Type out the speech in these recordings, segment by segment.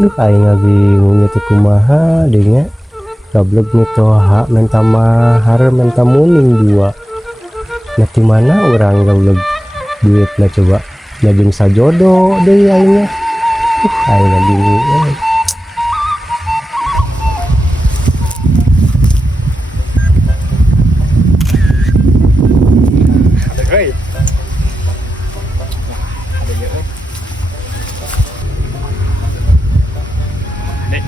Duh aing bingung itu kumaha dengnya. Gablek mitoha menta mahar menta muning dua. Nah di mana orang gablek duitnya coba. Najeng sajodo deui aingnya. Aing bingung. Hei. Ada dia. Nek.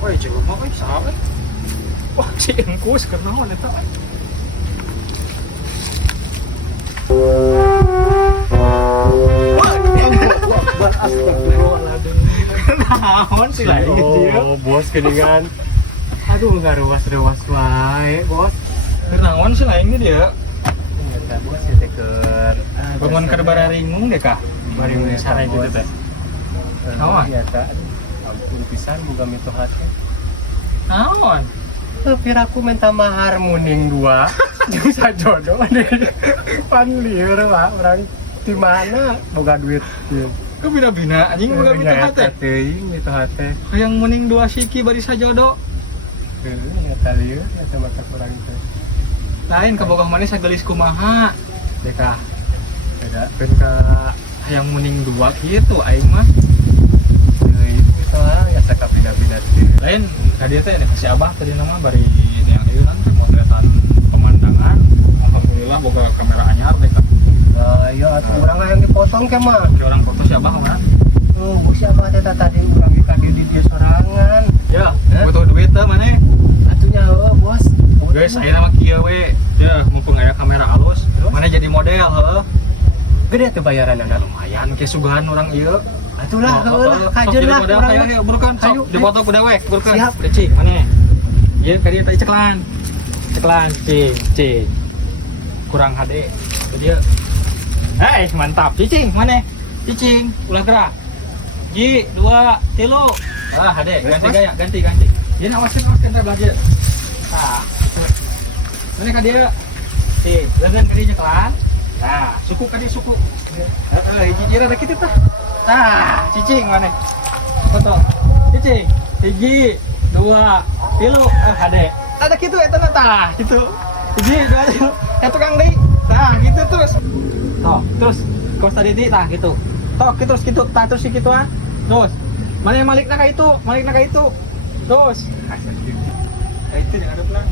Woi, jelema mah saha? Wah, si engkus keur naon eta? Astagfirullahaladzim. Naon sih lain dia? Oh, bos keningan. Aduh, ngaruas-ruas wae, bos. Naon sih lain dia? Eta bos teh keur Bangun keur bararingung deh kah? Bari sare gitu teh. Naon? Ya ta. Ampun pisan boga mitoha teh. Naon? Tapi aku minta mahar muning dua. Jeung sajodo deh. Pan lieur Pak, orang di mana boga duit ieu. Kau bina-bina anjing boga mitoha teh. Teuing mitoha teh. Yang mending dua siki bari sajodo. Heuh, eta lieur eta mata urang teh. Lain ke bogoh manis sagelis kumaha. Deka. Beda. Keun ka hayang mending dua kitu aing mah. Teuing mitoha ya sakabina-bina teh. Lain ka dieu teh si Abah tadi nama bari yang ieu kan pemotretan pemandangan. Alhamdulillah boga kamera anyar deh kak. Nah, iya atuh urang yang dipotong ke mah. Di orang foto si Abah mana? Oh, siapa teh tadi urang di kadi di dia sorangan. Ya, butuh duit teh mana? Atunya heuh, Bos. Guys, saya nama kieu we. Ya, mumpung aya kamera halus, mana jadi model heuh. Gede tuh bayaran anak. Lumayan ke sugahan orang ieu. Atulah heuh kajeun lah model urang. hayu burukan Hayu, sok dipoto ku dewek burukan. Siap. Cing, mana? Ieu ka dieu teh ceklan. Ceklan cing. Kurang HD. Dia. Hei, mantap. Cicing, mana? Cicing, ulah gerak. Ji, 2, 3. Ah, HD, ganti gaya, ganti. Dia awasin teh belajar. Nah, mana ka dia? Si, leungeun ka dia ceklan. Nah, suku ka dia suku. Hiji jira da kitu tah. Tah, cicing mana? Foto. Cicing, 1, 2, 3. Ah, HD. Ada kitu eta tah, kitu. 1, 2, 3. Ka tukang deui. Tah, gitu terus. Toh, terus kos tadi tah gitu. Toh, terus gitu, tah terus gitu ah. Terus. Mana yang malikna ka itu? Terus. Itu jangan ada pelan.